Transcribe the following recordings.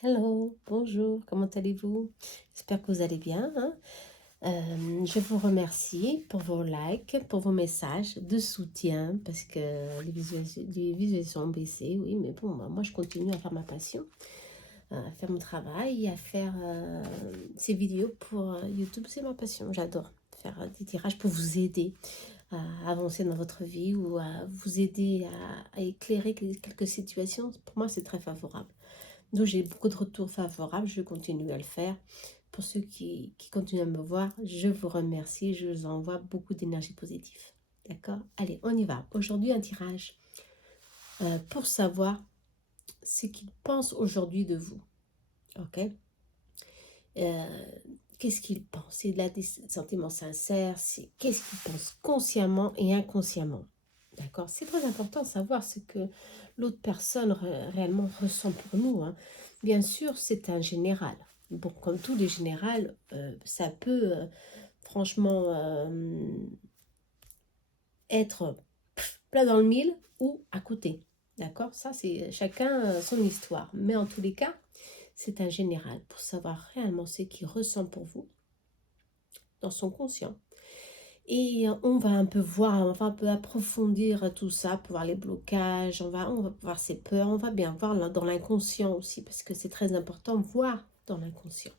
Hello, bonjour, comment allez-vous? J'espère que vous allez bien, hein. Je vous remercie pour vos likes, pour vos messages de soutien, parce que les visualisations ont baissé, oui, mais bon, moi je continue à faire ma passion, à faire mon travail, à faire ces vidéos pour YouTube, c'est ma passion, j'adore faire des tirages pour vous aider à avancer dans votre vie ou à vous aider à éclairer quelques situations. Pour moi, c'est très favorable. Donc j'ai beaucoup de retours favorables, je continue à le faire. Pour ceux qui continuent à me voir, je vous remercie, je vous envoie beaucoup d'énergie positive. D'accord? Allez, on y va. Aujourd'hui, un tirage pour savoir ce qu'ils pensent aujourd'hui de vous. Ok? Euh, Qu'est-ce qu'ils pensent? C'est là des sentiments sincères, c'est qu'est-ce qu'ils pensent consciemment et inconsciemment. D'accord? C'est très important de savoir ce que l'autre personne réellement ressent pour nous, hein. Bien sûr, c'est un général. Bon, comme tous les générales, ça peut franchement être plein dans le mille ou à côté. D'accord? Ça, c'est chacun son histoire. Mais en tous les cas, c'est un général pour savoir réellement ce qu'il ressent pour vous dans son conscient. Et on va un peu voir, on va un peu approfondir tout ça pour voir les blocages, on va voir ses peurs, on va bien voir dans l'inconscient aussi, parce que c'est très important de voir dans l'inconscient.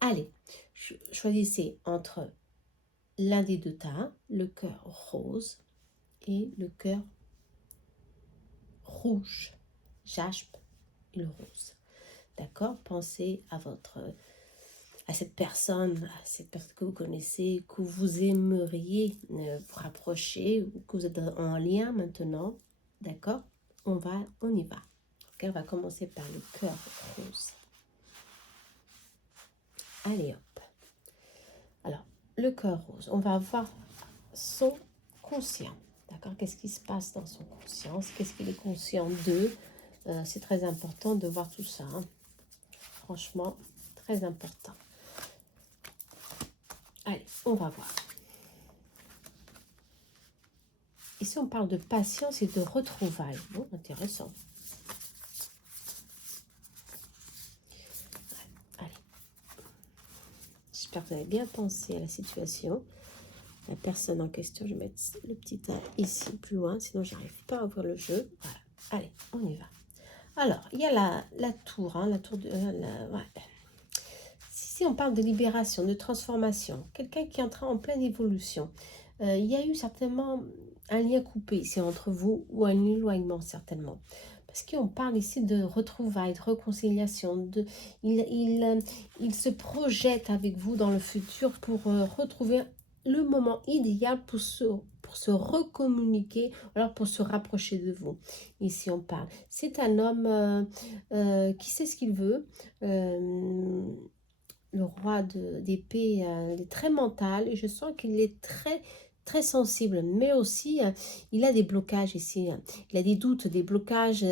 Allez, choisissez entre l'un des deux tas, le cœur rose et le cœur rouge, jaspe et le rose. D'accord? Pensez à cette personne que vous connaissez, que vous aimeriez vous rapprocher, ou que vous êtes en lien maintenant. D'accord? On y va. Ok, on va commencer par le cœur rose. Allez hop. Alors, le cœur rose, on va voir son conscient. D'accord? Qu'est-ce qui se passe dans son conscience? Qu'est-ce qu'il est conscient d'eux? C'est très important de voir tout ça, hein. Franchement, très important. Allez, on va voir. Ici, on parle de patience et de retrouvailles. Bon, intéressant. Allez, j'espère que vous avez bien pensé à la situation. La personne en question, je vais mettre le petit A ici, plus loin, sinon j'arrive pas à ouvrir le jeu. Voilà. Allez, on y va. Alors, il y a la tour, hein, la tour de... ouais. Ici, on parle de libération, de transformation. Quelqu'un qui est en pleine évolution. Il y a eu certainement un lien coupé ici entre vous ou un éloignement certainement. Parce qu'on parle ici de retrouvailles, de réconciliation. Il se projette avec vous dans le futur pour retrouver le moment idéal pour se recommuniquer, ou alors pour se rapprocher de vous. Ici, on parle. C'est un homme qui sait ce qu'il veut. Le roi d'épée est très mental et je sens qu'il est très sensible, mais aussi il a des blocages ici, il a des doutes, des blocages.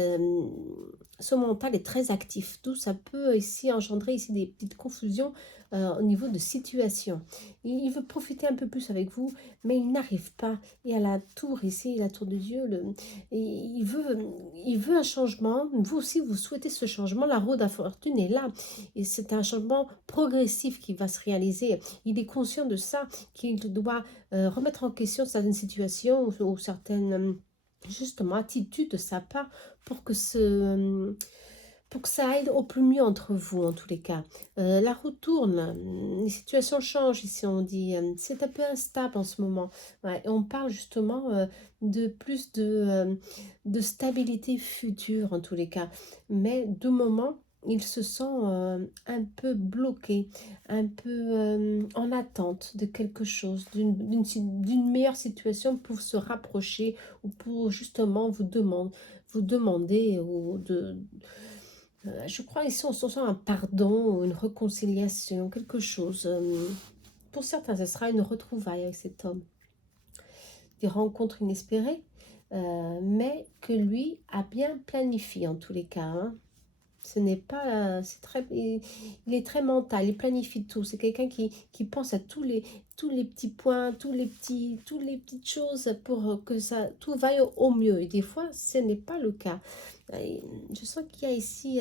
Son mental est très actif, tout ça peut ici engendrer ici des petites confusions au niveau de situation. Il veut profiter un peu plus avec vous, mais il n'arrive pas. Et à la tour ici, la tour de Dieu, il veut un changement. Vous aussi, vous souhaitez ce changement. La roue de la fortune est là. Et c'est un changement progressif qui va se réaliser. Il est conscient de ça, qu'il doit remettre en question certaines situations ou certaines justement attitudes de sa part pour que pour que ça aille au plus mieux entre vous en tous les cas. La roue tourne, les situations changent ici on dit, c'est un peu instable en ce moment. Ouais, et on parle justement de plus de stabilité future en tous les cas. Mais de moment, il se sent un peu bloqué, un peu en attente de quelque chose, d'une meilleure situation pour se rapprocher ou pour justement vous demander ou je crois ici on se sent un pardon, une réconciliation, quelque chose. Pour certains, ce sera une retrouvaille avec cet homme, des rencontres inespérées, mais que lui a bien planifié en tous les cas, hein. Ce n'est pas, il est très mental, il planifie tout. C'est quelqu'un qui pense à tous les petits points, toutes les petites choses pour que ça, tout vaille au mieux. Et des fois, ce n'est pas le cas. Et je sens qu'il y a ici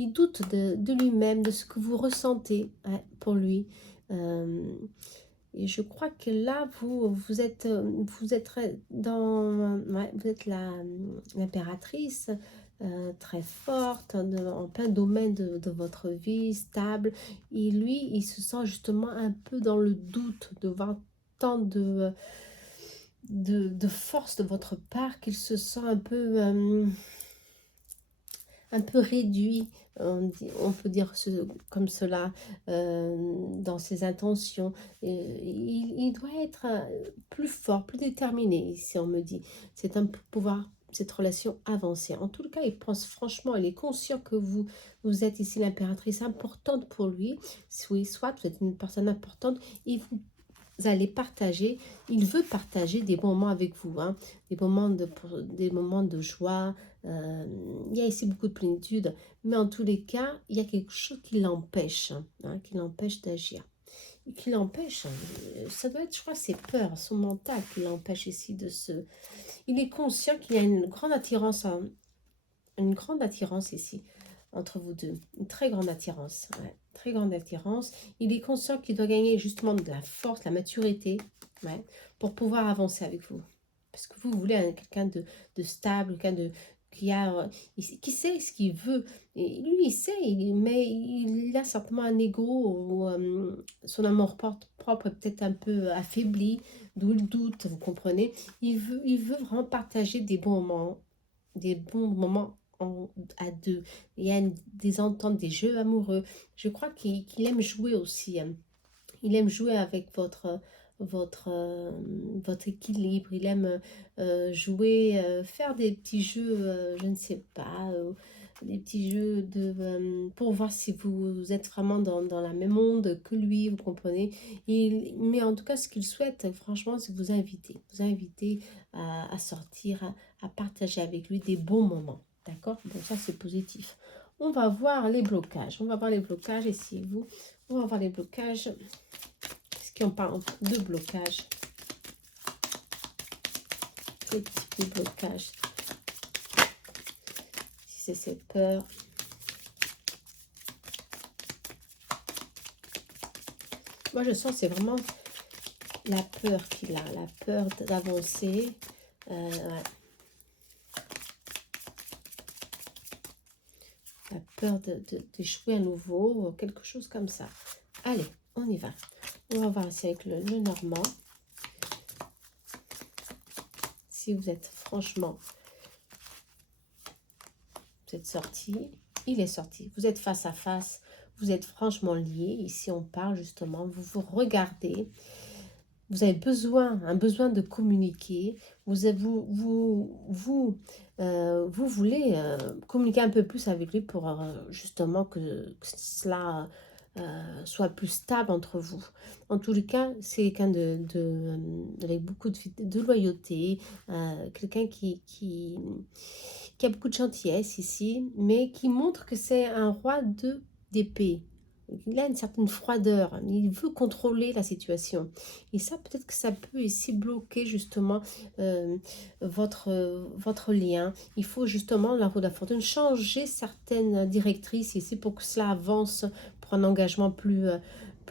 il doute de lui-même, de ce que vous ressentez, ouais, pour lui. Euh, et je crois que là, vous êtes dans, ouais, vous êtes l'impératrice, très forte, en plein domaine de votre vie, stable. Et lui, il se sent justement un peu dans le doute de voir tant de force de votre part qu'il se sent un peu réduit, on peut dire comme cela, dans ses intentions. Il doit être plus fort, plus déterminé, si on me dit. C'est un peu pouvoir cette relation avancer. En tout cas, il pense franchement, il est conscient que vous êtes ici l'impératrice importante pour lui. Oui, soit vous êtes une personne importante, et vous allez partager, il veut partager des moments avec vous, hein, des moments de joie. Il y a ici beaucoup de plénitude, mais en tous les cas, il y a quelque chose qui l'empêche, hein, qui l'empêche d'agir. Qui l'empêche, ça doit être, je crois, ses peurs, son mental qui l'empêche ici de se... Il est conscient qu'il y a une grande attirance ici, entre vous deux. Une très grande attirance, ouais, très grande attirance. Il est conscient qu'il doit gagner justement de la force, la maturité, ouais, pour pouvoir avancer avec vous. Parce que vous voulez quelqu'un de stable, quelqu'un qui sait ce qu'il veut. Et lui, il sait, mais il a certainement un ego ou son amour propre est peut-être un peu affaibli, d'où le doute, vous comprenez. Il veut vraiment partager des bons moments à deux. Il y a des ententes, des jeux amoureux. Je crois qu'il aime jouer aussi, hein. Il aime jouer avec votre équilibre. Il aime jouer, faire des petits jeux, je ne sais pas, des petits jeux pour voir si vous êtes vraiment dans la même monde que lui, vous comprenez. Mais en tout cas, ce qu'il souhaite, franchement, c'est vous inviter à sortir, à partager avec lui des bons moments. D'accord? Bon, ça, c'est positif. On va voir les blocages. On va voir les blocages. Et si vous, on va voir les blocages. Est-ce qu'on parle de blocage? Quel type de blocage? Si c'est cette peur. Moi, je sens c'est vraiment la peur qu'il a. La peur d'avancer. Ouais. La peur d'échouer à nouveau. Quelque chose comme ça. Allez, on y va. On va voir aussi avec le Normand. Si vous êtes franchement, vous êtes sorti, il est sorti. Vous êtes face à face, vous êtes franchement liés. Ici, on parle justement, vous vous regardez. Vous avez un besoin de communiquer. Vous voulez communiquer un peu plus avec lui pour justement que cela soit plus stable entre vous. En tous les cas, c'est quelqu'un avec beaucoup de loyauté, quelqu'un qui a beaucoup de gentillesse ici, mais qui montre que c'est un roi d'épée. Il a une certaine froideur, il veut contrôler la situation. Et ça, peut-être que ça peut ici bloquer justement votre lien. Il faut justement, la roue de la fortune, changer certaines directrices ici pour que cela avance, pour un engagement plus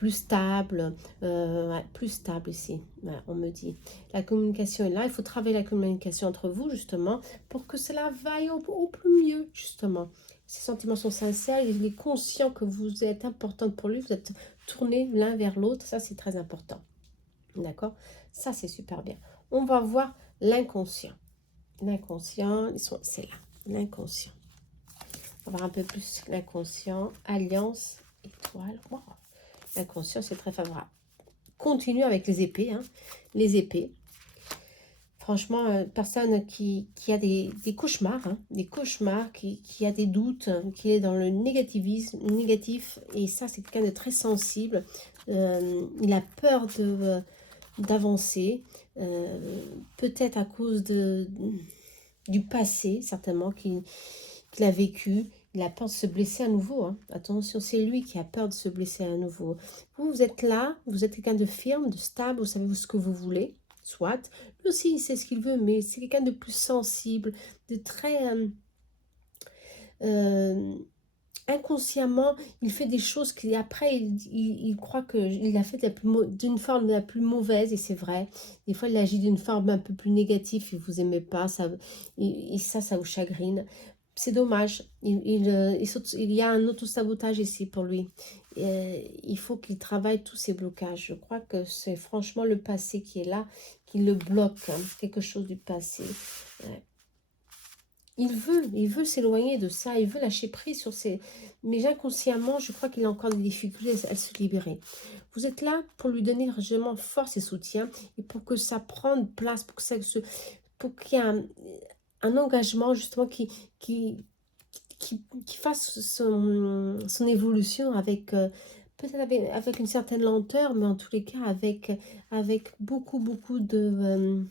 stable, ouais, plus stable ici, ouais, on me dit. La communication est là, il faut travailler la communication entre vous justement pour que cela vaille au plus mieux justement. Ses sentiments sont sincères, il est conscient que vous êtes importante pour lui, vous êtes tournés l'un vers l'autre, ça c'est très important. D'accord? Ça c'est super bien. On va voir l'inconscient. L'inconscient, c'est là, l'inconscient. On va voir un peu plus l'inconscient, alliance, étoile. Wow. L'inconscient c'est très favorable. Continue avec les épées, hein. Les épées. Franchement, personne qui a des cauchemars, hein, des cauchemars, qui a des doutes, qui est dans le négativisme, négatif, et ça, c'est quelqu'un de très sensible. Il a peur d'avancer, peut-être à cause du passé, certainement, qu'il a vécu. Il a peur de se blesser à nouveau, hein. Attention, c'est lui qui a peur de se blesser à nouveau. Vous êtes là, vous êtes quelqu'un de ferme, de stable, vous savez ce que vous voulez. Soit, lui aussi il sait ce qu'il veut, mais c'est quelqu'un de plus sensible, de très inconsciemment, il fait des choses qui après, il croit qu'il a fait d'une forme la plus mauvaise, et c'est vrai. Des fois, il agit d'une forme un peu plus négative, et vous aimez pas, et ça vous chagrine. C'est dommage. Il y a un auto-sabotage ici pour lui. Il faut qu'il travaille tous ses blocages. Je crois que c'est franchement le passé qui est là, qui le bloque, hein, quelque chose du passé. Ouais. Il veut s'éloigner de ça, il veut lâcher prise sur ses... Mais inconsciemment, je crois qu'il a encore des difficultés à se libérer. Vous êtes là pour lui donner vraiment force et soutien, et pour que ça prenne place, pour qu'il y ait un engagement justement qui fasse son évolution avec... peut-être avec une certaine lenteur, mais en tous les cas avec beaucoup, beaucoup de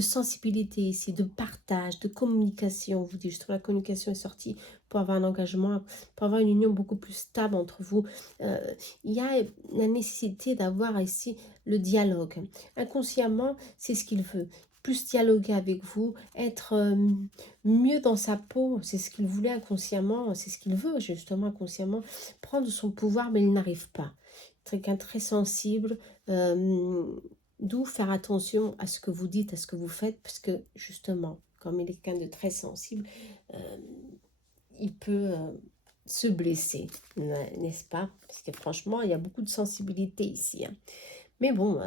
sensibilité ici, de partage, de communication. On vous dit justement, la communication est sortie pour avoir un engagement, pour avoir une union beaucoup plus stable entre vous. Il y a la nécessité d'avoir ici le dialogue. Inconsciemment, c'est ce qu'il veut. Plus dialoguer avec vous, être mieux dans sa peau, c'est ce qu'il voulait inconsciemment, c'est ce qu'il veut justement inconsciemment, prendre son pouvoir, mais il n'arrive pas. Quelqu'un très sensible, d'où faire attention à ce que vous dites, à ce que vous faites, parce que justement, comme il est quelqu'un de très sensible, euh, il peut se blesser, n'est-ce pas? Parce que franchement, il y a beaucoup de sensibilité ici, hein. Mais bon,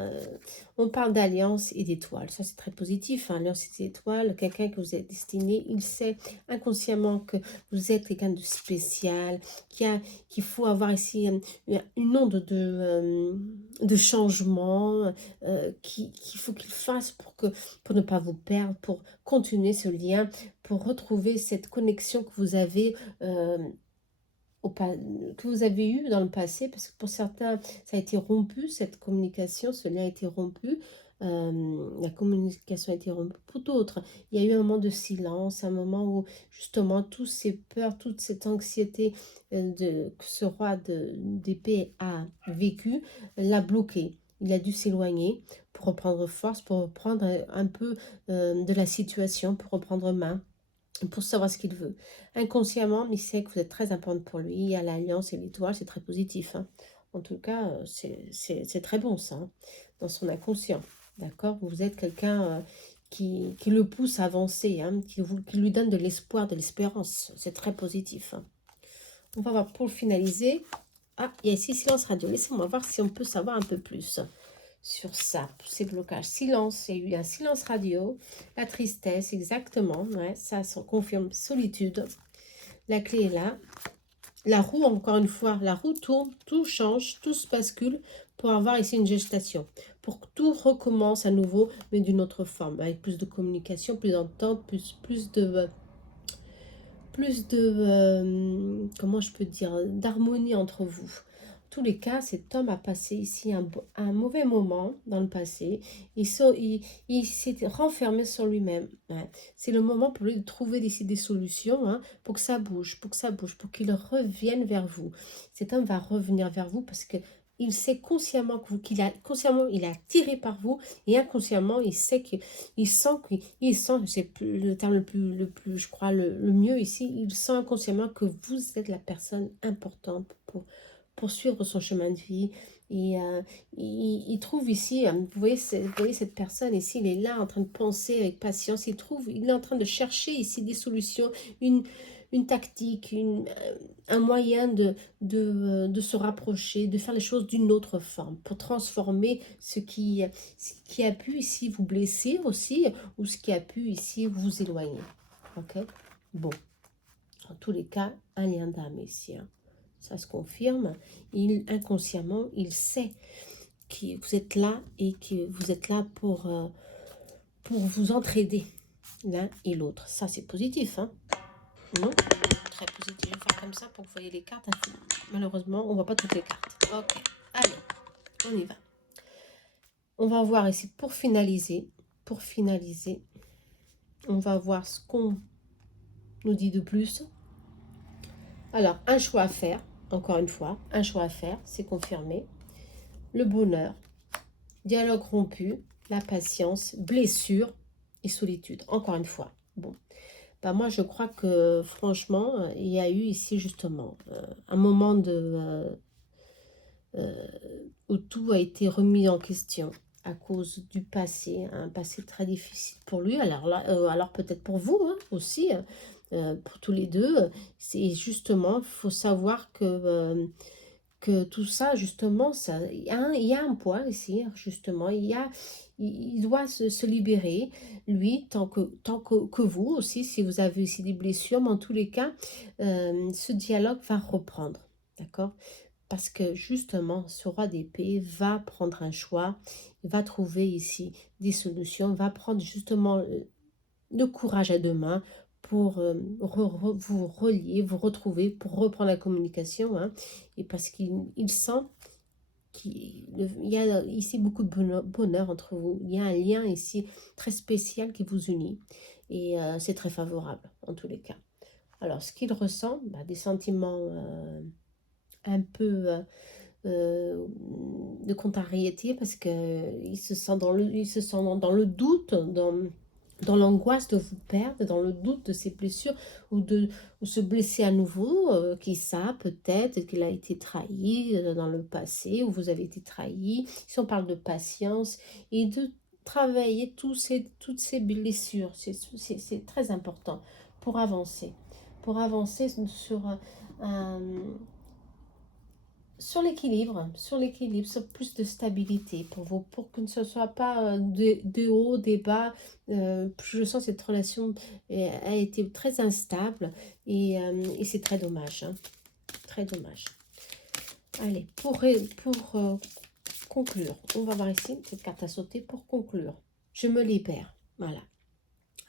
on parle d'alliance et d'étoiles. Ça, c'est très positif, hein. Alliance et d'étoiles, quelqu'un que vous êtes destiné, il sait inconsciemment que vous êtes quelqu'un de spécial, qu'il faut avoir ici une onde de changement, qu'il faut qu'il fasse pour ne pas vous perdre, pour continuer ce lien, pour retrouver cette connexion que vous avez que vous avez eu dans le passé, parce que pour certains, ça a été rompu, cette communication, ce lien a été rompu, la communication a été rompue. Pour d'autres, il y a eu un moment de silence, un moment où justement toutes ces peurs, toute cette anxiété que ce roi d'épée a vécu, l'a bloqué. Il a dû s'éloigner pour reprendre force, pour reprendre un peu de la situation, pour reprendre main, pour savoir ce qu'il veut. Inconsciemment, il sait que vous êtes très importante pour lui. Il y a l'alliance et l'étoile, c'est très positif, hein. En tout cas, c'est très bon ça, hein, dans son inconscient. D'accord? Vous êtes quelqu'un qui le pousse à avancer, hein, qui lui donne de l'espoir, de l'espérance. C'est très positif, hein. On va voir pour finaliser. Ah, il y a ici silence radio. Laissez-moi voir si on peut savoir un peu plus sur ça, ces blocages. Silence, il y a eu un silence radio, la tristesse, exactement, ouais, ça confirme, solitude. La clé est là. La roue, encore une fois, la roue tourne, tout change, tout se bascule pour avoir ici une gestation. Pour que tout recommence à nouveau, mais d'une autre forme, avec plus de communication, plus d'entente, comment je peux dire, d'harmonie entre vous. En tous les cas, cet homme a passé ici un mauvais moment dans le passé. Il s'est renfermé sur lui-même. Ouais. C'est le moment pour lui de trouver des solutions, hein, pour que ça bouge, pour qu'il revienne vers vous. Cet homme va revenir vers vous parce que il sait consciemment consciemment il est attiré par vous, et inconsciemment il sait que il sent, c'est le terme le plus, je crois, le mieux ici, il sent inconsciemment que vous êtes la personne importante pour poursuivre son chemin de vie. Et il trouve ici, vous voyez cette personne ici, il est là en train de penser avec patience, il est en train de chercher ici des solutions, une tactique, un moyen de se rapprocher, de faire les choses d'une autre forme, pour transformer ce qui a pu ici vous blesser aussi, ou ce qui a pu ici vous éloigner. Ok? Bon, en tous les cas, un lien d'âme ici, hein. Ça se confirme. Inconsciemment, il sait que vous êtes là, et que vous êtes là pour vous entraider l'un et l'autre. Ça, c'est positif, hein? Non? Très positif. Je vais faire comme ça pour que vous voyez les cartes. Malheureusement, on ne voit pas toutes les cartes. Ok, allez, on y va. On va voir ici, pour finaliser, on va voir ce qu'on nous dit de plus. Alors, un choix à faire, encore une fois, un choix à faire, c'est confirmé. Le bonheur, dialogue rompu, la patience, blessure et solitude, encore une fois. Bon, Bah, moi, je crois que franchement, il y a eu ici justement un moment euh, où tout a été remis en question à cause du passé, un passé très difficile pour lui. Alors là, alors peut-être pour vous hein, aussi, pour tous les deux. C'est justement, il faut savoir que tout ça, justement, ça, il y a un point ici, justement, il doit se libérer, lui, que vous aussi, si vous avez aussi des blessures, mais en tous les cas, ce dialogue va reprendre, d'accord? Parce que justement, ce roi d'épée va prendre un choix, il va trouver ici des solutions, va prendre justement le courage à deux mains pour vous relier, vous retrouver, pour reprendre la communication, hein, et parce qu'il sent qu'il y a ici beaucoup de bonheur entre vous. Il y a un lien ici très spécial qui vous unit, et c'est très favorable en tous les cas. Alors, ce qu'il ressent, bah, des sentiments un peu de contrariété parce que il se sent il se sent dans le doute, dans l'angoisse de vous perdre, dans le doute de ses blessures ou se blesser à nouveau, qui ça peut-être qu'il a été trahi dans le passé ou vous avez été trahi. Si on parle de patience et de travailler toutes ces blessures, c'est très important pour avancer un, sur l'équilibre, sur plus de stabilité pour vous, pour que ce ne soit pas de haut, des bas. Je sens que cette relation a été très instable et c'est très dommage, hein, très dommage. Allez, pour conclure, on va voir ici cette carte à sauter pour conclure. Je me libère, voilà.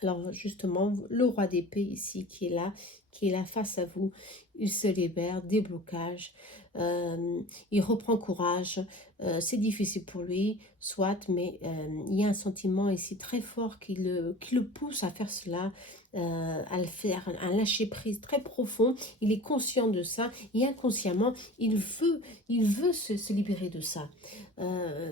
Alors justement, le roi d'épée ici qui est là face à vous, il se libère des blocages, il reprend courage, c'est difficile pour lui, soit, mais il y a un sentiment ici très fort qui le pousse à faire cela, à le faire, un lâcher prise très profond, il est conscient de ça, et inconsciemment, il veut se libérer de ça.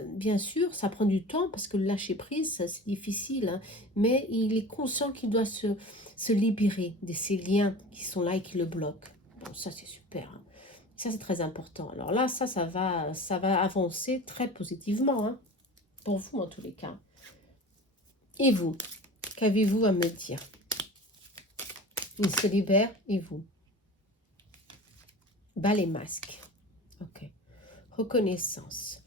Bien sûr, ça prend du temps, parce que le lâcher prise, c'est difficile, hein, mais il est conscient qu'il doit se libérer de ces liens qui sont là et qui le bloquent. Bon, ça c'est super, hein. Ça c'est très important. Alors là, ça va avancer très positivement, hein, pour vous en tous les cas. Et vous, qu'avez-vous à me dire? Il se libère et vous? Bas les masques. Ok. Reconnaissance.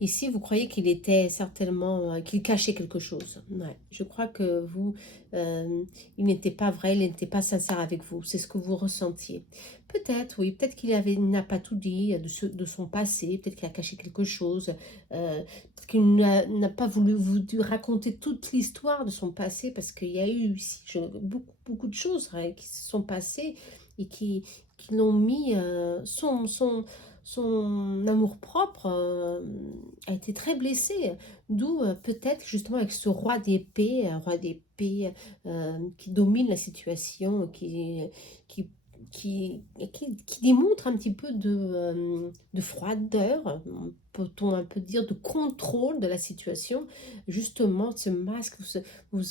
Ici, vous croyez qu'il était certainement, qu'il cachait quelque chose. Ouais. Je crois que vous, il n'était pas vrai, il n'était pas sincère avec vous. C'est ce que vous ressentiez. Peut-être, oui, peut-être il n'a pas tout dit de son passé, peut-être qu'il a caché quelque chose, peut-être qu'il n'a pas voulu vous raconter toute l'histoire de son passé, parce qu'il y a eu ici beaucoup de choses hein, qui se sont passées et qui l'ont mis son amour-propre a été très blessé, d'où peut-être justement avec ce roi d'épée qui domine la situation, qui, qui démontre un petit peu de froideur, peut-on un peu dire, de contrôle de la situation, justement ce masque, vous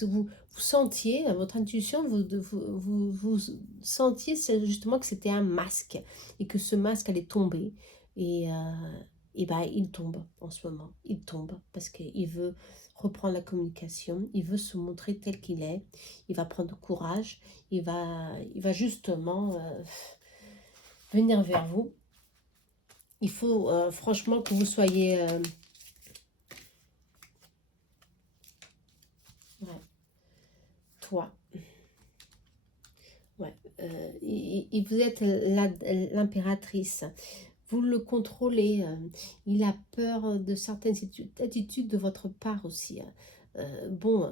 sentiez, à votre intuition, vous sentiez justement que c'était un masque, et que ce masque allait tomber, et, et ben, il tombe en ce moment, il tombe, parce qu'il veut reprendre la communication, il veut se montrer tel qu'il est, il va prendre courage, il va justement venir vers vous. Il faut franchement que vous soyez... ouais, toi. Ouais, et vous êtes l'impératrice. Vous le contrôlez. Il a peur de certaines attitudes de votre part aussi, hein. Bon,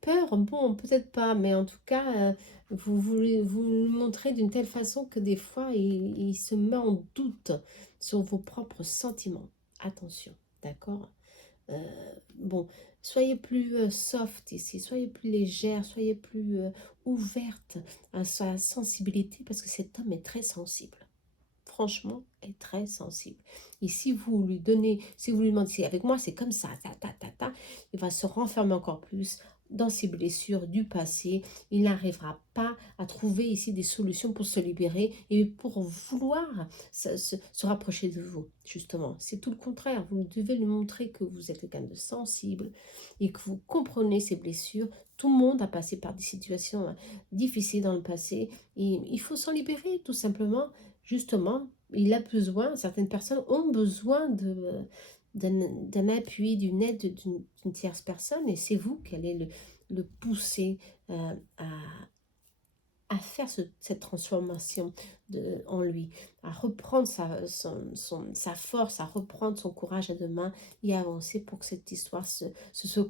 peur, bon, peut-être pas, mais en tout cas, vous le montrez d'une telle façon que des fois, il se met en doute sur vos propres sentiments. Attention, d'accord? Bon, soyez plus soft ici, soyez plus légère, soyez plus ouverte à sa sensibilité, parce que cet homme est très sensible. Franchement, est très sensible. Et si vous lui donnez, si vous lui demandez, avec moi c'est comme ça, ta, ta, ta, ta, il va se renfermer encore plus, dans ses blessures du passé. Il n'arrivera pas à trouver ici des solutions pour se libérer et pour vouloir se rapprocher de vous, justement. C'est tout le contraire. Vous devez lui montrer que vous êtes quelqu'un de sensible et que vous comprenez ses blessures. Tout le monde a passé par des situations difficiles dans le passé et il faut s'en libérer, tout simplement. Justement, il a besoin, certaines personnes ont besoin d'un appui, d'une aide d'une tierce personne, et c'est vous qui allez le pousser à faire cette transformation en lui, à reprendre sa force, à reprendre son courage à deux mains et à avancer pour que cette histoire se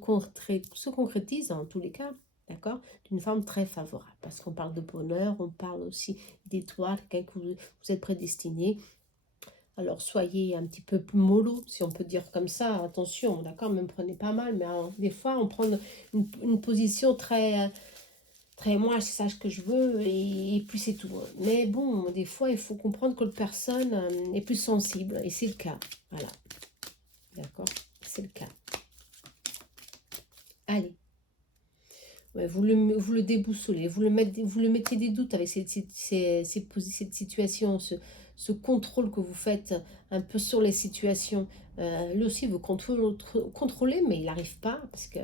concrétise en tous les cas, d'accord, d'une forme très favorable. Parce qu'on parle de bonheur, on parle aussi d'étoiles, quelqu'un que vous êtes prédestiné. Alors soyez un petit peu plus mollo, si on peut dire comme ça, attention, d'accord, me prenez pas mal, mais des fois on prend une position très moi, c'est ça que je veux, et puis c'est tout. Mais bon, des fois, il faut comprendre que la personne est plus sensible, et c'est le cas. Voilà, d'accord, c'est le cas. Allez, ouais, vous le déboussolez, vous le mettez des doutes avec cette situation, ce contrôle que vous faites un peu sur les situations. Lui aussi, vous contrôlez, mais il n'arrive pas, parce que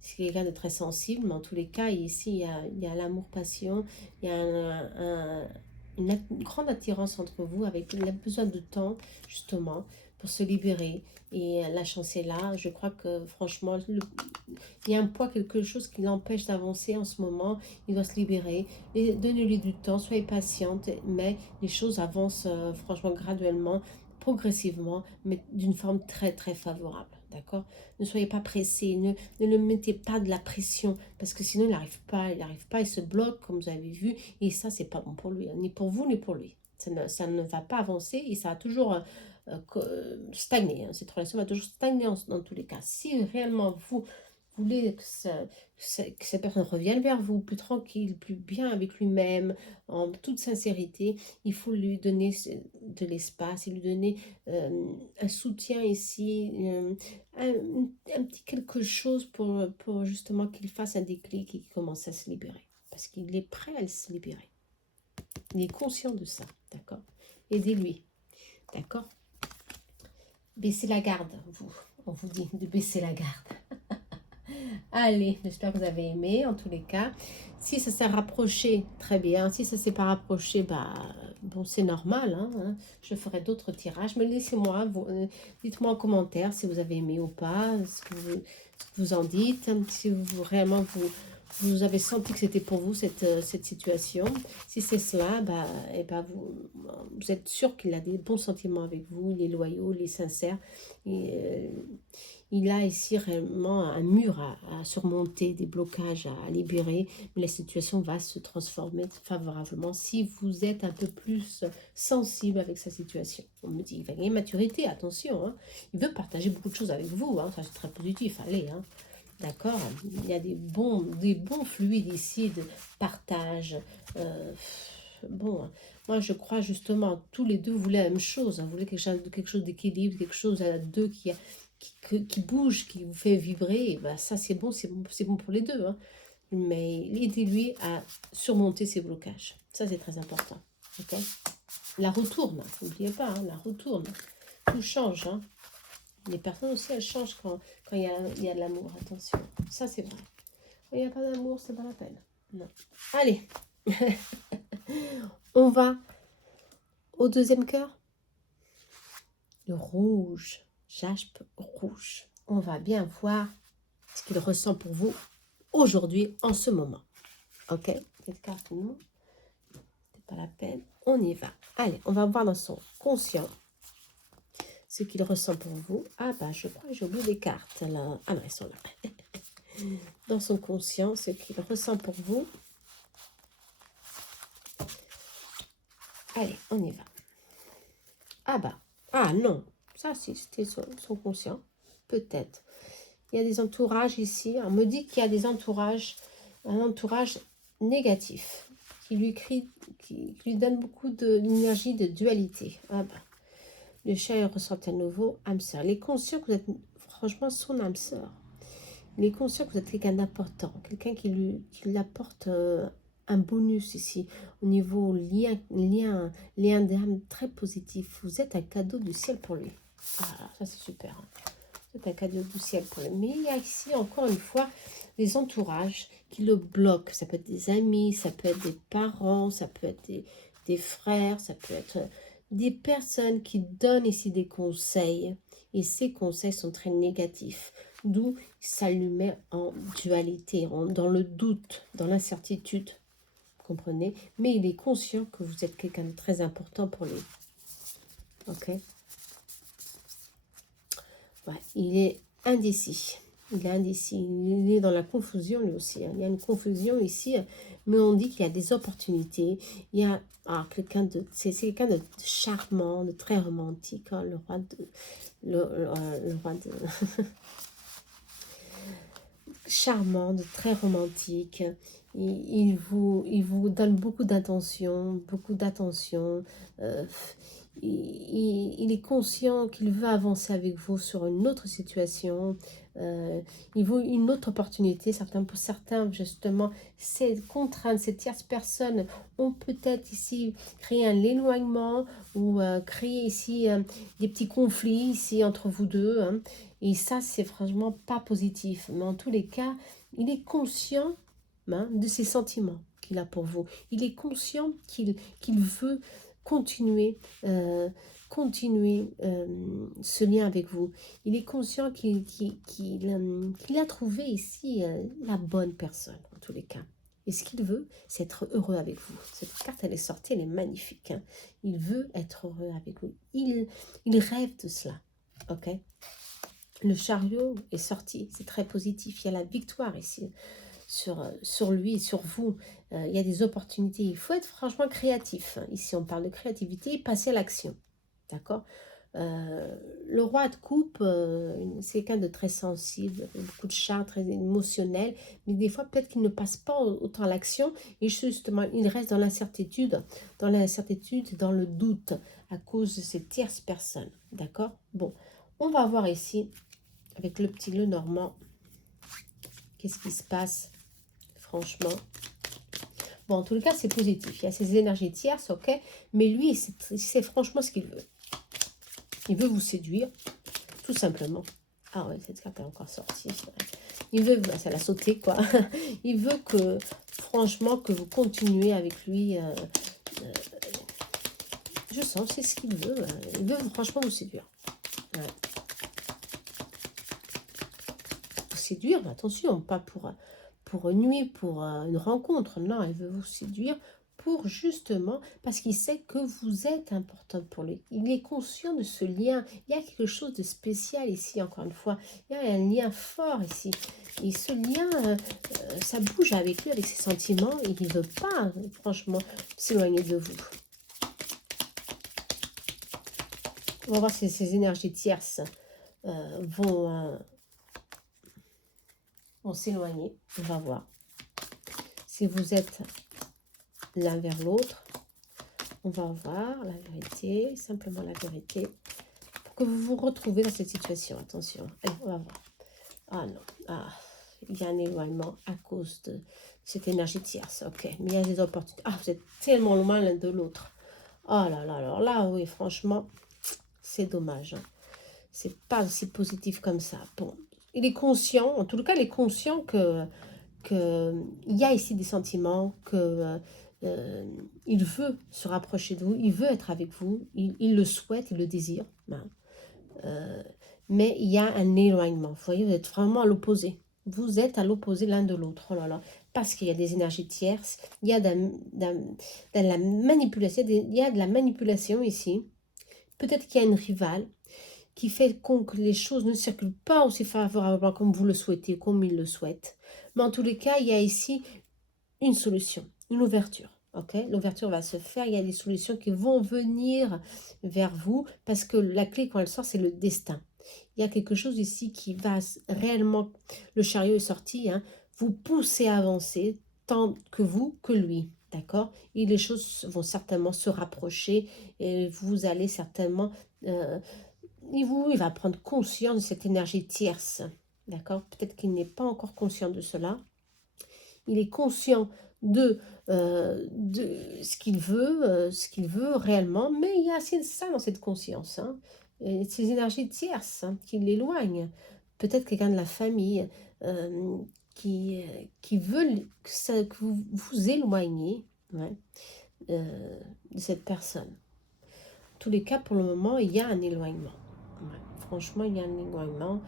c'est quelqu'un de très sensible, mais en tous les cas, ici, il y a l'amour-passion, il y a une grande attirance entre vous, avec il a besoin de temps, justement, pour se libérer. Et la chance est là. Je crois que, franchement, il y a un poids, quelque chose qui l'empêche d'avancer en ce moment. Il doit se libérer. Et donnez-lui du temps, soyez patiente, mais les choses avancent franchement graduellement, progressivement, mais d'une forme très très favorable. D'accord? Ne soyez pas pressé, ne le mettez pas de la pression, parce que sinon il n'arrive pas, il se bloque, comme vous avez vu, et ça, c'est pas bon pour lui, hein, ni pour vous, ni pour lui. Ça ne va pas avancer, et ça va toujours stagner, hein. Cette relation va toujours stagner dans tous les cas. Si réellement vous voulez que cette personne revienne vers vous, plus tranquille, plus bien avec lui-même, en toute sincérité, il faut lui donner de l'espace, et lui donner un soutien ici, un, un petit quelque chose pour justement qu'il fasse un déclic et qu'il commence à se libérer. Parce qu'il est prêt à se libérer. Il est conscient de ça, d'accord? Aidez-lui, d'accord? Baissez la garde, vous. On vous dit de baisser la garde. Allez, j'espère que vous avez aimé, en tous les cas. Si ça s'est rapproché, très bien. Si ça s'est pas rapproché, bah, bon, c'est normal, hein. Je ferai d'autres tirages. Mais laissez-moi, dites-moi en commentaire si vous avez aimé ou pas, ce que vous en dites. Si vous, réellement, vous avez senti que c'était pour vous, cette situation. Si c'est cela, bah, et bah, vous êtes sûr qu'il a des bons sentiments avec vous. Il est loyaux, il est sincère. Et, il a ici réellement un mur à surmonter, des blocages à libérer, mais la situation va se transformer favorablement si vous êtes un peu plus sensible avec sa situation. On me dit, il va gagner maturité, attention, hein. Il veut partager beaucoup de choses avec vous, hein. Ça c'est très positif, allez, hein. D'accord, il y a des bons fluides ici de partage. Bon, moi je crois justement, tous les deux voulaient la même chose, hein. Vous voulez quelque chose d'équilibre, quelque chose à deux qui bouge, qui vous fait vibrer. Et ben, ça c'est bon pour les deux, hein. Mais aidez-lui à surmonter ses blocages. Ça c'est très important. Ok, la retourne, n'oubliez pas, hein, la retourne. Tout change, hein. Les personnes aussi, elles changent quand il y a de l'amour, attention. Ça, c'est vrai. Quand il n'y a pas d'amour, c'est pas la peine. Non. Allez. On va au deuxième cœur. Le rouge. Jaspe rouge. On va bien voir ce qu'il ressent pour vous aujourd'hui, en ce moment. Ok? Cette carte, non. C'est pas la peine. On y va. Allez, on va voir dans son conscient ce qu'il ressent pour vous. Ah bah, je crois que j'ai oublié des cartes, là. Ah non, elles sont là. Dans son conscient, ce qu'il ressent pour vous. Allez, on y va. Ah bah, ah non, ça si, c'était son conscient, peut-être. Il y a des entourages ici, on me dit qu'il y a des entourages, un entourage négatif, qui lui donne beaucoup d'énergie de dualité. Ah bah, le chat il ressent à nouveau âme sœur. Il est conscient que vous êtes franchement son âme sœur. Il est conscient que vous êtes quelqu'un d'important, quelqu'un qui lui apporte un bonus ici, au niveau lien d'âme très positif. Vous êtes un cadeau du ciel pour lui. Ah, ça c'est super, hein. Vous êtes un cadeau du ciel pour lui. Mais il y a ici, encore une fois, des entourages qui le bloquent. Ça peut être des amis, ça peut être des parents, ça peut être des frères, ça peut être des personnes qui donnent ici des conseils. Et ces conseils sont très négatifs. D'où ça lui met en dualité, dans le doute, dans l'incertitude. Vous comprenez? Mais il est conscient que vous êtes quelqu'un de très important pour lui. Ok? Ouais, il est indécis. Il est indécis. Il est dans la confusion lui aussi, hein. Il y a une confusion ici, mais on dit qu'il y a des opportunités. Il y a quelqu'un de, c'est quelqu'un de charmant, de très romantique, hein, le roi de, le roi de, charmant, de très romantique. Il vous donne beaucoup d'attention, beaucoup d'attention. Euh, il est conscient qu'il veut avancer avec vous sur une autre situation. Il veut une autre opportunité. Pour certains, justement, ces contraintes, ces tierces personnes ont peut-être ici créé un éloignement ou créé ici des petits conflits ici entre vous deux, hein. Et ça, c'est franchement pas positif. Mais en tous les cas, il est conscient, hein, de ses sentiments qu'il a pour vous. Il est conscient qu'il veut continuer, ce lien avec vous. Il est conscient qu'il a trouvé ici la bonne personne, en tous les cas. Et ce qu'il veut, c'est être heureux avec vous. Cette carte, elle est sortie, elle est magnifique, hein. Il veut être heureux avec vous. Il rêve de cela. Ok? Le chariot est sorti, c'est très positif. Il y a la victoire ici sur lui et sur vous. Il y a des opportunités. Il faut être franchement créatif, hein. Ici, on parle de créativité et passer à l'action. D'accord? Le roi de coupe, c'est quelqu'un de très sensible, beaucoup de charme, très émotionnel, mais des fois, peut-être qu'il ne passe pas autant à l'action et justement, il reste dans l'incertitude, dans le doute à cause de ces tierces personnes. D'accord? Bon, on va voir ici avec le petit le normand, qu'est-ce qui se passe, franchement. Bon, en tout cas, c'est positif. Il y a ces énergies tierces, ok. Mais lui, c'est franchement ce qu'il veut. Il veut vous séduire, tout simplement. Ah ouais, cette carte est encore sortie. Il veut, ça l'a sauté, quoi. Il veut que, franchement, que vous continuez avec lui. Je sens, c'est ce qu'il veut. Il veut franchement vous séduire. Ouais. Séduire, mais attention, pas pour une nuit, pour une rencontre. Non, elle veut vous séduire pour justement, parce qu'il sait que vous êtes important pour lui. Il est conscient de ce lien. Il y a quelque chose de spécial ici, encore une fois. Il y a un lien fort ici. Et ce lien, ça bouge avec lui, avec ses sentiments. Et il ne veut pas, franchement, s'éloigner de vous. On va voir si ces énergies tierces vont s'éloigner. On va voir. Si vous êtes l'un vers l'autre, on va voir la vérité, simplement la vérité, pour que vous vous retrouvez dans cette situation. Attention, allez, on va voir. Ah non, il y a un éloignement à cause de cette énergie tierce, ok. Mais il y a des opportunités. Ah, vous êtes tellement loin l'un de l'autre. Oh là là, alors là, oui, franchement, c'est dommage, hein. C'est pas aussi positif comme ça. Bon, il est conscient, en tout cas, il est conscient que il y a ici des sentiments, que il veut se rapprocher de vous, il veut être avec vous, il le souhaite, il le désire. Ben, mais il y a un éloignement. Vous voyez, vous êtes vraiment à l'opposé. Vous êtes à l'opposé l'un de l'autre. Oh là là. Parce qu'il y a des énergies tierces, il y a de la manipulation, il y a de la manipulation ici. Peut-être qu'il y a une rivale qui fait que les choses ne circulent pas aussi favorablement comme vous le souhaitez, comme il le souhaite. Mais en tous les cas, il y a ici une solution, une ouverture. Okay, l'ouverture va se faire, il y a des solutions qui vont venir vers vous parce que la clé quand elle sort, c'est le destin. Il y a quelque chose ici qui va réellement, le chariot est sorti, hein, vous pousser à avancer tant que vous que lui. D'accord? Et les choses vont certainement se rapprocher et vous allez certainement... il va prendre conscience de cette énergie tierce. d'accord? Peut-être qu'il n'est pas encore conscient de cela. Il est conscient de ce qu'il veut réellement, mais il y a assez de ça dans cette conscience, hein, et ces énergies tierces, hein, qui l'éloignent. Peut-être quelqu'un de la famille euh, qui veut que vous vous éloigniez, ouais, de cette personne. En tous les cas, pour le moment, il y a un éloignement. Ouais, franchement, il y a un éloignement,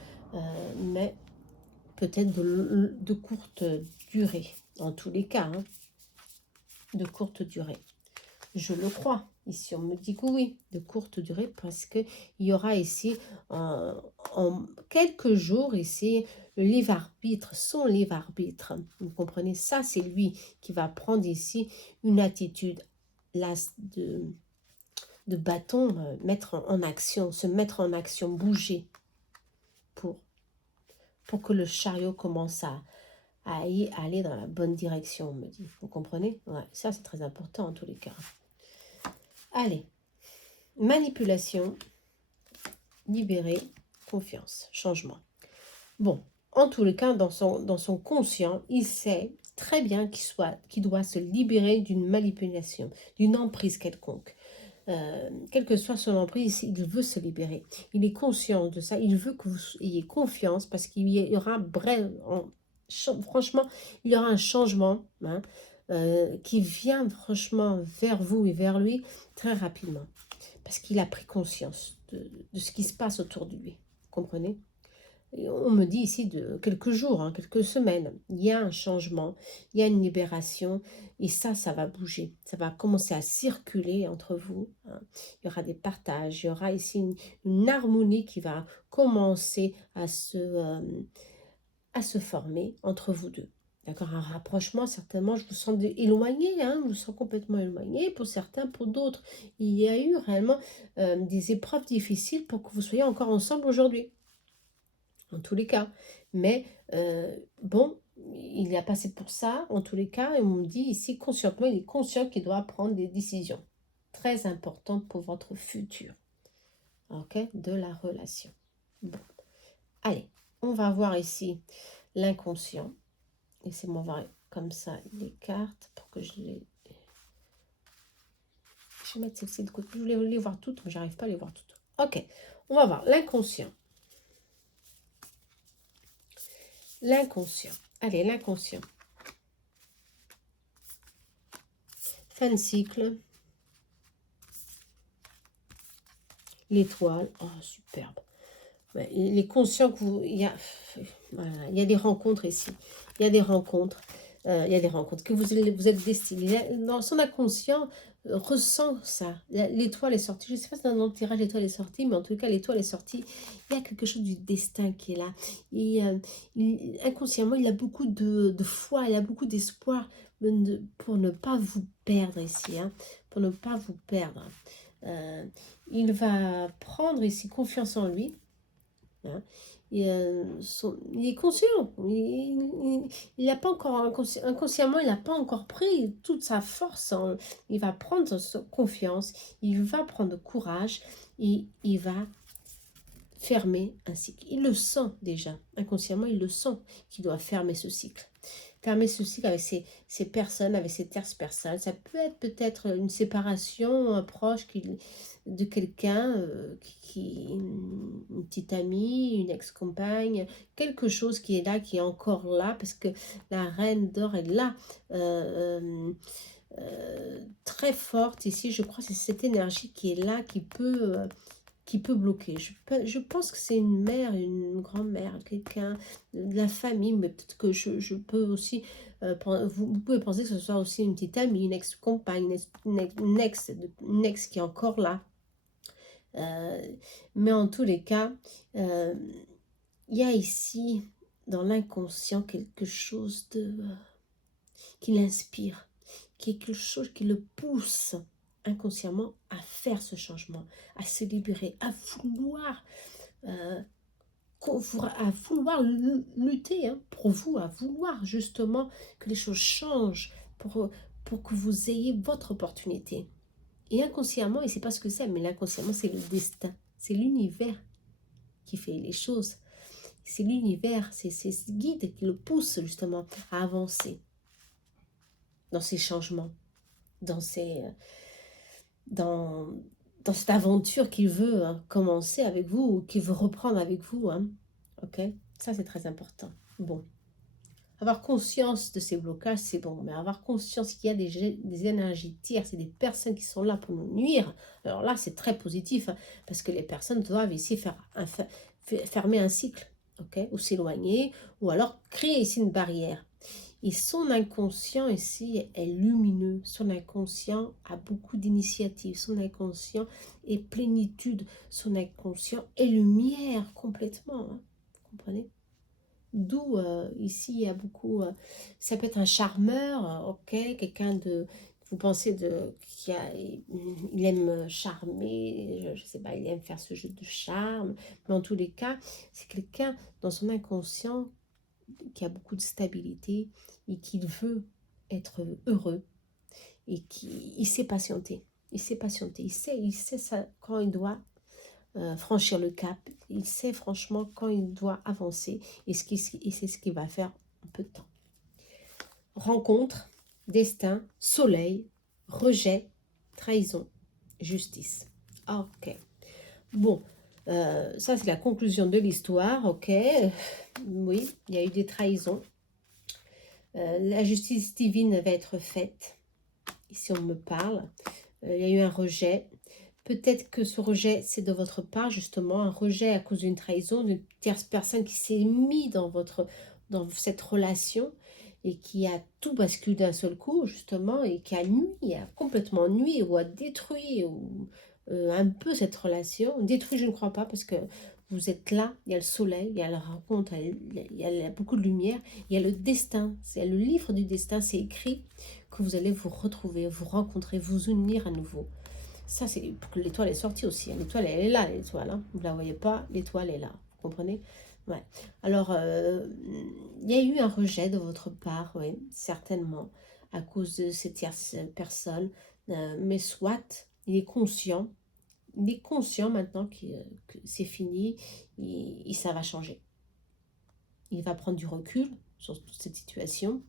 mais peut-être de courte durée, en tous les cas, hein, de courte durée. Je le crois. Ici, on me dit que oui, de courte durée, parce qu'il y aura ici, en quelques jours, ici, le livre arbitre, son livre arbitre. Vous comprenez? Ça, c'est lui qui va prendre ici une attitude là, de bâton, mettre en action, se mettre en action, bouger pour, pour que le chariot commence à y aller dans la bonne direction, on me dit. Vous comprenez? Ouais, ça, c'est très important en tous les cas. Allez, manipulation, libérer, confiance, changement. Bon, en tous les cas, dans son conscient, il sait très bien qu'il doit se libérer d'une manipulation, d'une emprise quelconque. Quelle que soit son emprise, il veut se libérer. Il est conscient de ça. Il veut que vous ayez confiance parce qu'il y aura, bref, franchement, il y aura un changement, hein, qui vient franchement vers vous et vers lui très rapidement. Parce qu'il a pris conscience de ce qui se passe autour de lui. Vous comprenez? Et on me dit ici de quelques jours, hein, quelques semaines, il y a un changement, il y a une libération, et ça va bouger. Ça va commencer à circuler entre vous, hein. Il y aura des partages, il y aura ici une harmonie qui va commencer à se former entre vous deux. D'accord? Un rapprochement, certainement, je vous sens éloigné, hein, je vous sens complètement éloigné, pour certains, pour d'autres. Il y a eu réellement des épreuves difficiles pour que vous soyez encore ensemble aujourd'hui, en tous les cas. Mais bon, il a passé pour ça, en tous les cas, et on me dit ici, conscientement, il est conscient qu'il doit prendre des décisions très importantes pour votre futur, ok, de la relation. Bon, allez, on va voir ici l'inconscient. Laissez-moi voir comme ça les cartes pour que je les... Je vais mettre celle-ci de côté. Je voulais les voir toutes, mais j'arrive pas à les voir toutes. Ok, on va voir l'inconscient. L'inconscient. Allez, l'inconscient. Fin de cycle. L'étoile. Oh, superbe. Ouais, il est conscient que vous... Voilà, il y a des rencontres ici. Il y a des rencontres. Il y a des rencontres que vous êtes destinés. Dans son inconscient, ressent ça. L'étoile est sortie. Je ne sais pas si dans le tirage l'étoile est sortie, mais en tout cas l'étoile est sortie. Il y a quelque chose du destin qui est là. Et, inconsciemment, il a beaucoup de foi, il a beaucoup d'espoir pour ne pas vous perdre ici, hein, pour ne pas vous perdre. Il va prendre ici confiance en lui, hein. Et, il est conscient, il n'a pas encore, inconsciemment, il n'a pas encore pris toute sa force, il va prendre confiance, il va prendre courage, et il va fermer un cycle. Il le sent déjà, inconsciemment, il le sent qu'il doit fermer ce cycle. Fermer ce cycle avec ces personnes, avec ces tierces personnes. Ça peut être peut-être une séparation proche de quelqu'un, une petite amie, une ex-compagne, quelque chose qui est là, qui est encore là, parce que la reine d'or est là, très forte ici. Je crois que c'est cette énergie qui est là, qui peut bloquer. Je pense que c'est une mère, une grand-mère, quelqu'un de la famille, mais peut-être que je peux aussi, vous pouvez penser que ce soit aussi une petite amie, une ex-compagne, une ex qui est encore là. Mais en tous les cas, il y a ici, dans l'inconscient, quelque chose qui l'inspire, quelque chose qui le pousse inconsciemment à faire ce changement, à se libérer, à vouloir lutter, hein, pour vous, à vouloir justement que les choses changent pour que vous ayez votre opportunité. Et inconsciemment, il ne sait pas ce que c'est, mais l'inconsciemment, c'est le destin, c'est l'univers qui fait les choses. C'est l'univers, c'est ce guide qui le pousse justement à avancer dans ces changements, dans, ces, dans, dans cette aventure qu'il veut commencer avec vous ou qu'il veut reprendre avec vous. Hein. Ok, ça c'est très important. Bon, avoir conscience de ces blocages, c'est bon, mais avoir conscience qu'il y a des énergies tierces et des personnes qui sont là pour nous nuire, alors là c'est très positif, hein, parce que les personnes doivent ici fermer un cycle, ok, ou s'éloigner, ou alors créer ici une barrière. Et son inconscient ici est lumineux, son inconscient a beaucoup d'initiatives, son inconscient est plénitude, son inconscient est lumière complètement, hein, vous comprenez? D'où ici il y a beaucoup, ça peut être un charmeur, ok, quelqu'un de, vous pensez il aime charmer, je sais pas, il aime faire ce jeu de charme, mais en tous les cas, c'est quelqu'un dans son inconscient qui a beaucoup de stabilité et qui veut être heureux et qui il sait patienter, il sait ça quand il doit franchir le cap. Il sait franchement quand il doit avancer et c'est ce qu'il va faire un peu de temps. Rencontre, destin, soleil, rejet, trahison, justice. Ok. Bon, ça c'est la conclusion de l'histoire. Ok. Oui, il y a eu des trahisons. La justice divine va être faite. Ici on me parle. Il y a eu un rejet. Peut-être que ce rejet, c'est de votre part, justement, un rejet à cause d'une trahison, d'une tierce personne qui s'est mise dans cette relation et qui a tout basculé d'un seul coup, justement, et qui a complètement nuit ou a détruit un peu cette relation. Détruit, je ne crois pas, parce que vous êtes là, il y a le soleil, il y a la rencontre, il y a beaucoup de lumière, il y a le destin, c'est le livre du destin, c'est écrit que vous allez vous retrouver, vous rencontrer, vous unir à nouveau. Ça, c'est pour que l'étoile est sortie aussi. Hein. L'étoile, elle est là, l'étoile. Hein. Vous ne la voyez pas, l'étoile est là. Vous comprenez? Ouais. Alors, il y a eu un rejet de votre part, oui, certainement, à cause de ces tierces personnes. Mais soit, il est conscient. Il est conscient maintenant que c'est fini et ça va changer. Il va prendre du recul sur toute cette situation.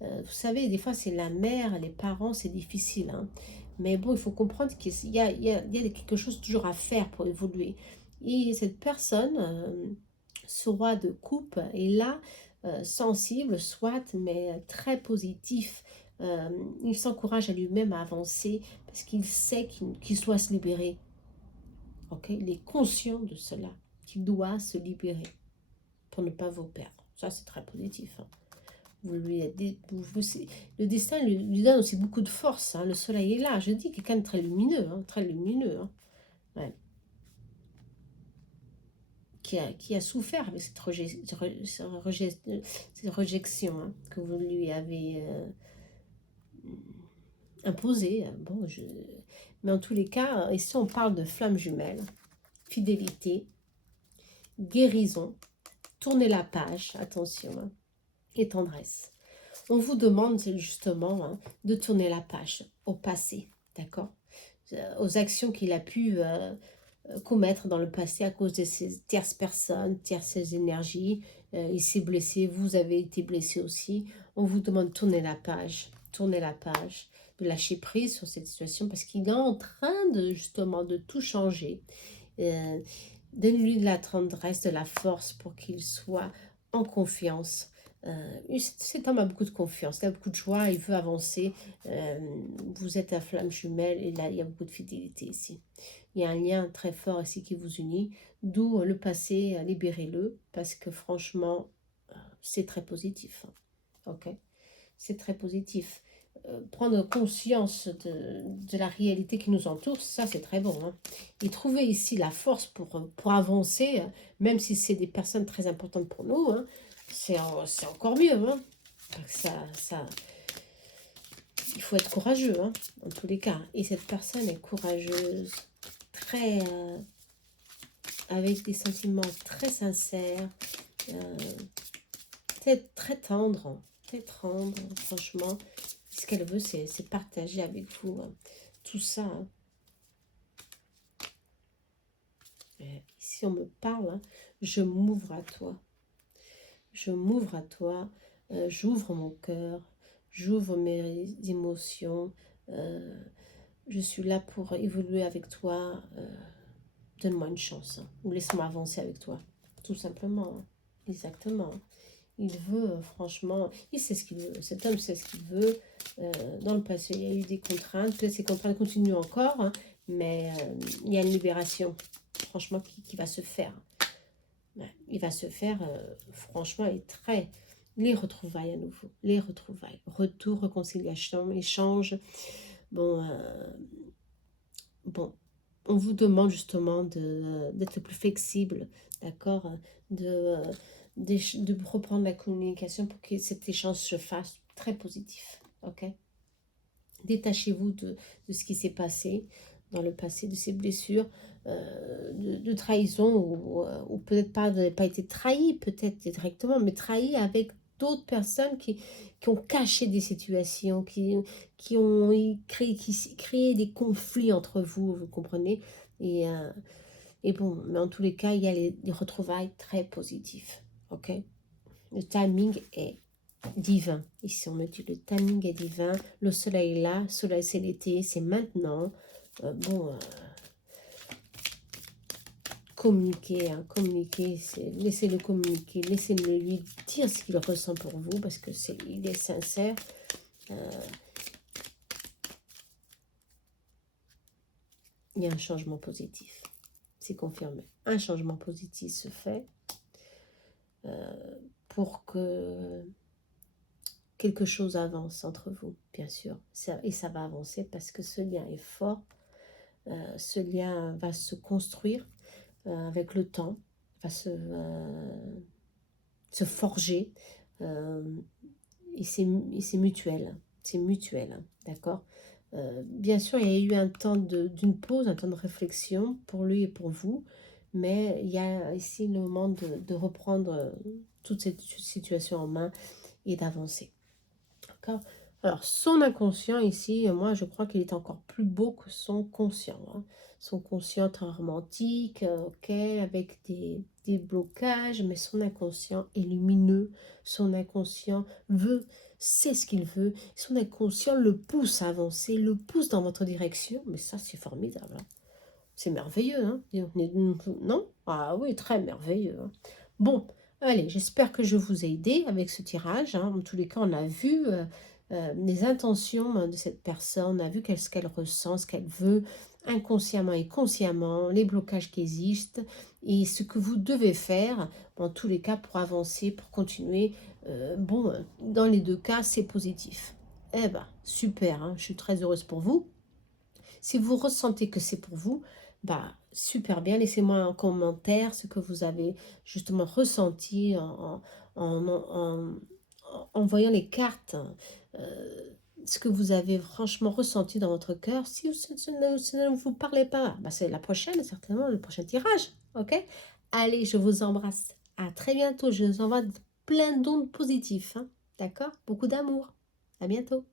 Vous savez, des fois, c'est la mère, les parents, c'est difficile. Hein. Mais bon, il faut comprendre qu'il y a quelque chose toujours à faire pour évoluer. Et cette personne, ce roi de coupe, est là, sensible, soit, mais très positif. Il s'encourage à lui-même à avancer parce qu'il sait qu'il doit se libérer. Okay, il est conscient de cela, qu'il doit se libérer pour ne pas vous perdre. Ça, c'est très positif. Hein. Le destin lui donne aussi beaucoup de force. Hein. Le soleil est là. Je dis quelqu'un de très lumineux. Hein, très lumineux. Hein. Ouais. Qui a souffert avec cette rejection hein, que vous lui avez imposée. Bon, mais en tous les cas, ici on parle de flamme jumelle, fidélité, guérison, tourner la page, attention, hein, et tendresse. On vous demande justement hein, de tourner la page au passé, d'accord, aux actions qu'il a pu commettre dans le passé à cause de ces tierces personnes, tierces énergies. Il s'est blessé, vous avez été blessé aussi. On vous demande de tourner la page, de lâcher prise sur cette situation parce qu'il est en train de justement de tout changer. Donne-lui de la tendresse, de la force pour qu'il soit en confiance. Cet homme a beaucoup de confiance, il a beaucoup de joie, il veut avancer. Vous êtes à flamme jumelle et là il y a beaucoup de fidélité ici. Il y a un lien très fort ici qui vous unit, d'où le passé, libérez-le parce que franchement c'est très positif. Ok, c'est très positif. Prendre conscience de la réalité qui nous entoure, ça c'est très bon. Hein. Et trouver ici la force pour avancer, même si c'est des personnes très importantes pour nous, hein, c'est encore mieux. Hein. Il faut être courageux, hein, en tous les cas. Et cette personne est courageuse, très, avec des sentiments très sincères, très tendre, franchement. Ce qu'elle veut, c'est partager avec vous hein, tout ça. Hein. Ici, on me parle, hein, je m'ouvre à toi. Je m'ouvre à toi, j'ouvre mon cœur, j'ouvre mes émotions. euh, je suis là pour évoluer avec toi. Donne-moi une chance, hein, ou laisse-moi avancer avec toi. Tout simplement, hein. Exactement. Il veut, franchement, il sait ce qu'il veut. Cet homme sait ce qu'il veut. Dans le passé, il y a eu des contraintes. Peut-être ces contraintes continuent encore, hein, mais il y a une libération, franchement, qui va se faire. Ouais, il va se faire, franchement, et très... Les retrouvailles à nouveau. Les retrouvailles. Retour, réconciliation, échange. Bon, bon, on vous demande justement d'être plus flexible, d'accord, de reprendre la communication pour que cet échange se fasse très positif, ok. Détachez-vous de ce qui s'est passé dans le passé, de ces blessures, de trahison, ou peut-être pas, vous n'avez pas été trahi, peut-être directement, mais trahi avec d'autres personnes qui ont caché des situations, qui ont créé des conflits entre vous, vous comprenez, et bon, mais en tous les cas, il y a des retrouvailles très positives, ok. Le timing est divin. Ici, on me dit le timing est divin. Le soleil est là. Le soleil, c'est l'été. C'est maintenant. Bon, communiquer. Hein, communiquer. Laissez-le communiquer. Laissez-le lui dire ce qu'il ressent pour vous. Parce que il est sincère. Il y a un changement positif. C'est confirmé. Un changement positif se fait. Pour que quelque chose avance entre vous, bien sûr. Et ça va avancer parce que ce lien est fort. Ce lien va se construire avec le temps, va se forger. euh, et c'est mutuel. C'est mutuel, hein, d'accord. Bien sûr, il y a eu un temps d'une pause, un temps de réflexion pour lui et pour vous. Mais il y a ici le moment de reprendre toute cette situation en main et d'avancer. D'accord. Alors, son inconscient ici, moi, je crois qu'il est encore plus beau que son conscient, hein. Son conscient très romantique, ok, avec des blocages, mais son inconscient est lumineux. Son inconscient sait ce qu'il veut. Son inconscient le pousse à avancer, le pousse dans votre direction. Mais ça, c'est formidable, hein. C'est merveilleux, hein. Non? Ah oui, très merveilleux, hein. Bon, allez, j'espère que je vous ai aidé avec ce tirage, hein. En tous les cas, on a vu les intentions, hein, de cette personne, on a vu ce qu'elle ressent, ce qu'elle veut, inconsciemment et consciemment, les blocages qui existent, et ce que vous devez faire, en tous les cas, pour avancer, pour continuer. Bon, dans les deux cas, c'est positif. Eh ben, super, hein, je suis très heureuse pour vous. Si vous ressentez que c'est pour vous, bah super bien, laissez-moi un commentaire ce que vous avez justement ressenti en voyant les cartes, ce que vous avez franchement ressenti dans votre cœur. Si ça ne vous parlait pas, bah, c'est la prochaine, certainement, le prochain tirage, ok. Allez, je vous embrasse. À très bientôt. Je vous envoie plein d'ondes positives, hein, d'accord. Beaucoup d'amour. À bientôt.